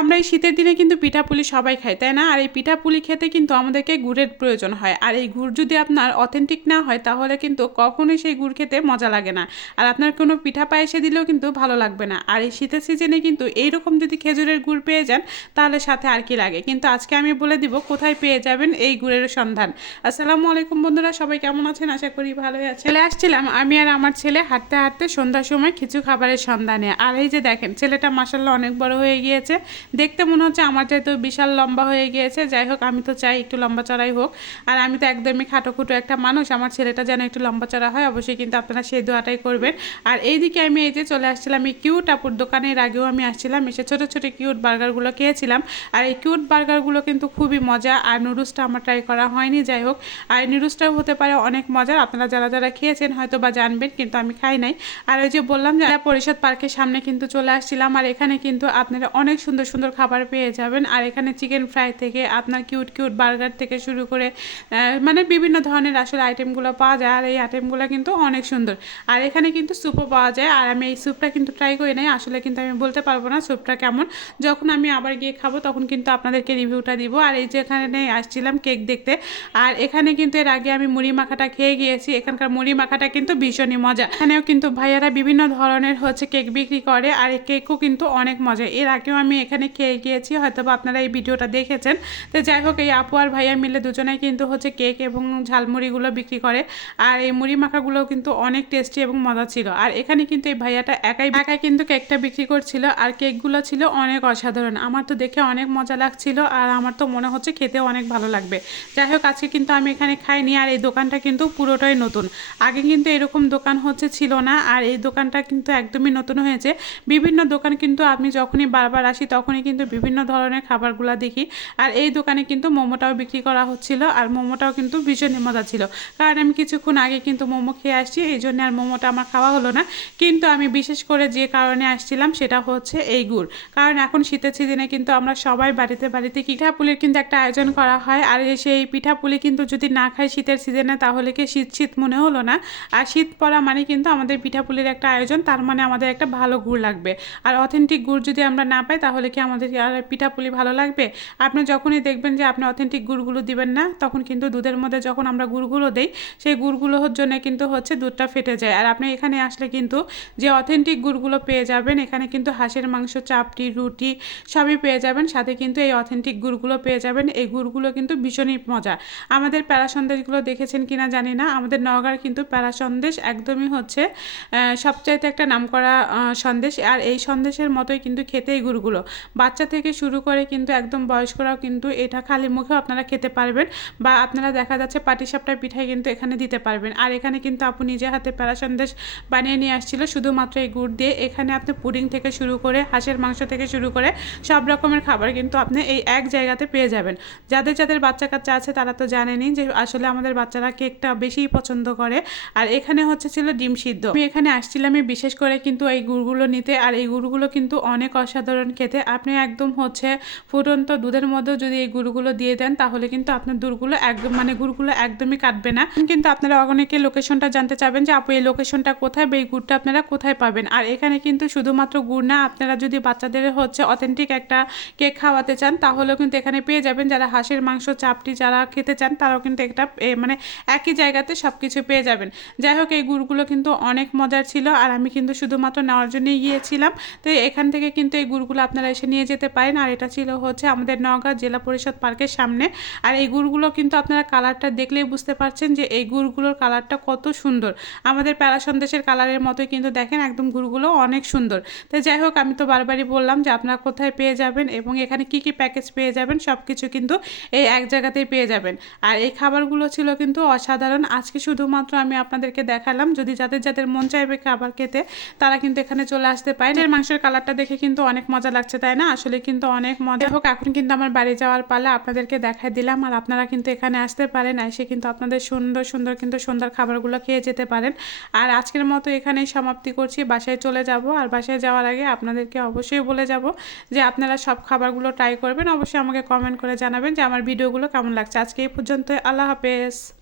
আমরা এই শীতের দিনে কিন্তু পিঠাপুলি সবাই খাই, তাই না? আর এই পিঠাপুলি খেতে কিন্তু আমাদেরকে গুড়ের প্রয়োজন হয়। আর এই গুড় যদি আপনার অথেন্টিক না হয় তাহলে কিন্তু কখনোই সেই গুড় খেতে মজা লাগে না। আর আপনার কোনো পিঠা পায়েসে দিলেও কিন্তু ভালো লাগবে না। আর এই শীতের সিজনে কিন্তু এইরকম যদি খেজুরের গুড় পেয়ে যান তাহলে সাথে আর কি লাগে। কিন্তু আজকে আমি বলে দিব কোথায় পেয়ে যাবেন এই গুড়ের সন্ধান। আসসালামু আলাইকুম বন্ধুরা, সবাই কেমন আছেন? আশা করি ভালোই আছেন। চলে আসছিলাম আমি আর আমার ছেলে হাঁটতে হাঁটতে সন্ধ্যার সময় কিছু খাবারের সন্ধানে। আর এই যে দেখেন, ছেলেটা মাশাআল্লাহ অনেক বড় হয়ে গিয়েছে, দেখতে মনে হচ্ছে আমার চাইতেও বিশাল লম্বা হয়ে গিয়েছে। যাই হোক, আমি তো চাই একটু লম্বা চড়াই হোক, আর আমি তো একদমই খাটোখুটো একটা মানুষ, আমার ছেলেটা যেন একটু লম্বা চড়া হয়। অবশ্যই কিন্তু আপনারা সেই দোয়াটাই করবেন। আর এইদিকে আমি এই যে চলে আসছিলাম এই কিউট আপুর দোকানে। এর আগেও আমি আসছিলাম, এসে ছোটো ছোটো কিউট বার্গারগুলো খেয়েছিলাম। আর এই কিউট বার্গারগুলো কিন্তু খুবই মজা। আর নুডলসটা আমার ট্রাই করা হয়নি, যাই হোক। আর নুডলসটাও হতে পারে অনেক মজার, আপনারা যারা যারা খেয়েছেন হয়তো বা জানবেন, কিন্তু আমি খাই নাই। আর ওই যে বললাম যে পরিষদ পার্কের সামনে কিন্তু চলে আসছিলাম। আর এখানে কিন্তু আপনারা অনেক সুন্দর সুন্দর খাবার পেয়ে যাবেন। আর এখানে চিকেন ফ্রাই থেকে আপনার কিউট কিউট বার্গার থেকে শুরু করে মানে বিভিন্ন ধরনের আসলে আইটেমগুলো পাওয়া যায়। আর এই আইটেমগুলো কিন্তু অনেক সুন্দর। আর এখানে কিন্তু স্যুপও পাওয়া যায়। আর আমি এই স্যুপটা কিন্তু ট্রাই করি নাই, আসলে কিন্তু আমি বলতে পারবো না স্যুপটা কেমন। যখন আমি আবার গিয়ে খাবো তখন কিন্তু আপনাদেরকে রিভিউটা দিব। আর এই যে এখানে আসছিলাম কেক দেখতে। আর এখানে কিন্তু এর আগে আমি মুড়ি মাখাটা খেয়ে গিয়েছি, এখানকার মুড়ি মাখাটা কিন্তু ভীষণই মজা। এখানেও কিন্তু ভাইয়ারা বিভিন্ন ধরনের হচ্ছে কেক বিক্রি করে, আর এই কেকও কিন্তু অনেক মজা। এর আগেও আমি এখানে খেয়ে গিয়েছি, হয়তো বা আপনারা এই ভিডিওটা দেখেছেন। তো যাই হোক, এই আপু আর ভাইয়া মিলে দুজনেই কিন্তু হচ্ছে কেক এবং ঝালমুড়িগুলো বিক্রি করে। আর এই মুড়ি মাখাগুলোও কিন্তু অনেক টেস্টি এবং মজা ছিল। আর এখানে কিন্তু এই ভাইয়াটা একাই কিন্তু কেকটা বিক্রি করছিল, আর কেকগুলো ছিল অনেক অসাধারণ। আমার তো দেখে অনেক মজা লাগছিল, আর আমার তো মনে হচ্ছে খেতেও অনেক ভালো লাগবে। যাই হোক, আজকে কিন্তু আমি এখানে খাইনি। আর এই দোকানটা কিন্তু পুরোটাই নতুন, আগে কিন্তু এরকম দোকান হচ্ছে ছিল না। আর এই দোকানটা কিন্তু একদমই নতুন হয়েছে। বিভিন্ন দোকান কিন্তু আমি যখনই বারবার আসি তখনই কিন্তু বিভিন্ন ধরনের খাবারগুলো দেখি। আর এই দোকানে কিন্তু মোমোটাও বিক্রি করা হচ্ছিল, আর মোমোটাও কিন্তু ভীষণই মজা ছিল। কারণ আমি কিছুক্ষণ আগে কিন্তু মোমো খেয়ে আসছি, এই জন্য আর মোমোটা আমার খাওয়া হলো না। কিন্তু আমি বিশেষ করে যে কারণে আসছিলাম সেটা হচ্ছে এই গুড়। কারণ এখন শীতের সিজনে কিন্তু আমরা সবাই বাড়িতে বাড়িতে পিঠাপুলির কিন্তু একটা আয়োজন করা হয়। আর সেই পিঠাপুলি কিন্তু যদি না খাই শীতের সিজনে তাহলে কি শীত শীত মনে হলো না। আর শীত পড়া মানে কিন্তু আমাদের পিঠাপুলির একটা আয়োজন, তার মানে আমাদের একটা ভালো গুড় লাগবে। আর অথেন্টিক গুড় যদি আমরা না পাই তাহলে কি আমাদের আর পিঠাপুলি ভালো লাগবে? আপনি যখনই দেখবেন যে আপনি অথেন্টিক গুড়গুলো দিবেন না, তখন কিন্তু দুধের মধ্যে যখন আমরা গুড়গুলো দেই সেই গুড়গুলোর জন্য কিন্তু হচ্ছে দুধটা ফেটে যায়। আর আপনি এখানে আসলে কিন্তু যে অথেন্টিক গুড়গুলো পেয়ে যাবেন, এখানে কিন্তু হাঁসের মাংস, চাপটি, রুটি সবই পেয়ে যাবেন, সাথে কিন্তু এই অথেন্টিক গুড়গুলো পেয়ে যাবেন। এই গুড়গুলো কিন্তু ভীষণই মজা। আমাদের প্যারা সন্দেশগুলো দেখেছেন কিনা জানি না, আমাদের নওগাঁর কিন্তু প্যারা সন্দেশ একদমই হচ্ছে সবচাইতে একটা নামকরা সন্দেশ। আর এই সন্দেশের মতোই কিন্তু খেতে এই গুড়গুলো, বাচ্চা থেকে শুরু করে কিন্তু একদম বয়স্করাও কিন্তু এটা খালি মুখেও আপনারা খেতে পারবেন, বা আপনারা দেখা যাচ্ছে পাটিসাপটা পিঠাই কিন্তু এখানে দিতে পারবেন। আর এখানে কিন্তু আপু নিজে হাতে প্যারা সন্দেশ বানিয়ে নিয়ে আসছিল শুধুমাত্র এই গুড় দিয়ে। এখানে আপনি পুডিং থেকে শুরু করে হাঁসের মাংস থেকে শুরু করে সব রকমের খাবার কিন্তু আপনি এই এক জায়গাতে পেয়ে যাবেন। যাদের যাদের বাচ্চা কাচ্চা আছে তারা তো জানেনই যে আসলে আমাদের বাচ্চারা কেকটা বেশিই পছন্দ করে। আর এখানে হচ্ছে ছিল ডিম সিদ্ধ। আমি এখানে আসছিলাম বিশেষ করে কিন্তু এই গুড়গুলো নিতে। আর এই গুড়গুলো কিন্তু অনেক অসাধারণ খেতে। আপনি একদম হচ্ছে ফুটন্ত দুধের মধ্যেও যদি এই গুড়গুলো দিয়ে দেন তাহলে কিন্তু আপনার দুধগুলো একদম মানে গুড়গুলো একদমই কাটবে না। কিন্তু আপনারা অনেকে লোকেশনটা জানতে চাবেন যে আপু এই লোকেশনটা কোথায় বা এই গুড়টা আপনারা কোথায় পাবেন। আর এখানে কিন্তু শুধুমাত্র গুড় না, আপনারা যদি বাচ্চাদের হচ্ছে অথেন্টিক একটা কেক খাওয়াতে চান তাহলেও কিন্তু এখানে পেয়ে যাবেন। যারা হাঁসের মাংস, চাপটি যারা খেতে চান তারাও কিন্তু একটা মানে একই জায়গাতে সব কিছু পেয়ে যাবেন। যাই হোক, এই গুড়গুলো কিন্তু অনেক মজার ছিল, আর আমি কিন্তু শুধুমাত্র নেওয়ার জন্যই গিয়েছিলাম। তো এখান থেকে কিন্তু এই গুড়গুলো আপনারা এসে নিয়ে যেতে পারেন। আর এটা ছিল হচ্ছে আমাদের নওগাঁ জেলা পরিষদ পার্কের সামনে। আর এই গুড়গুলো কিন্তু আপনারা কালারটা দেখলেই বুঝতে পারছেন যে এই গুড়গুলোর কালারটা কত সুন্দর, আমাদের প্যারা সন্দেশের কালারের মতোই কিন্তু দেখেন একদম গুড়গুলো অনেক সুন্দর। তো যাই হোক, আমি তো বারবারই বললাম যে আপনারা কোথায় পেয়ে যাবেন এবং এখানে কি কি প্যাকেজ পেয়ে যাবেন সব কিছু কিন্তু এই এক জায়গাতেই পেয়ে যাবেন। আর এই খাবারগুলো ছিল কিন্তু অসাধারণ। আজকে শুধুমাত্র আমি আপনাদেরকে দেখালাম, যদি যাদের যাদের মন চাইবে খাবার খেতে তারা কিন্তু এখানে চলে আসতে পারেন। এর মাংসের কালারটা দেখে কিন্তু অনেক মজা লাগছে, তাই না? আসলে কিন্তু অনেক মজা। হোক, এখন কিন্তু আমার বাড়ি যাওয়ার পালা, আপনাদেরকে দেখাই দিলাম। আর আপনারা কিন্তু এখানে আসতে পারেন, এসে কিন্তু আপনাদের সুন্দর সুন্দর কিন্তু সুন্দর খাবারগুলো খেয়ে যেতে পারেন। আর আজকের মতো এখানেই সমাপ্তি করছি, বাসায় চলে যাব। আর বাসায় যাওয়ার আগে আপনাদেরকে অবশ্যই বলে যাব যে আপনারা সব খাবারগুলো ট্রাই করবেন। অবশ্যই আমাকে কমেন্ট করে জানাবেন যে আমার ভিডিওগুলো কেমন লাগছে। আজকে এই পর্যন্ত, আল্লাহ হাফেজ।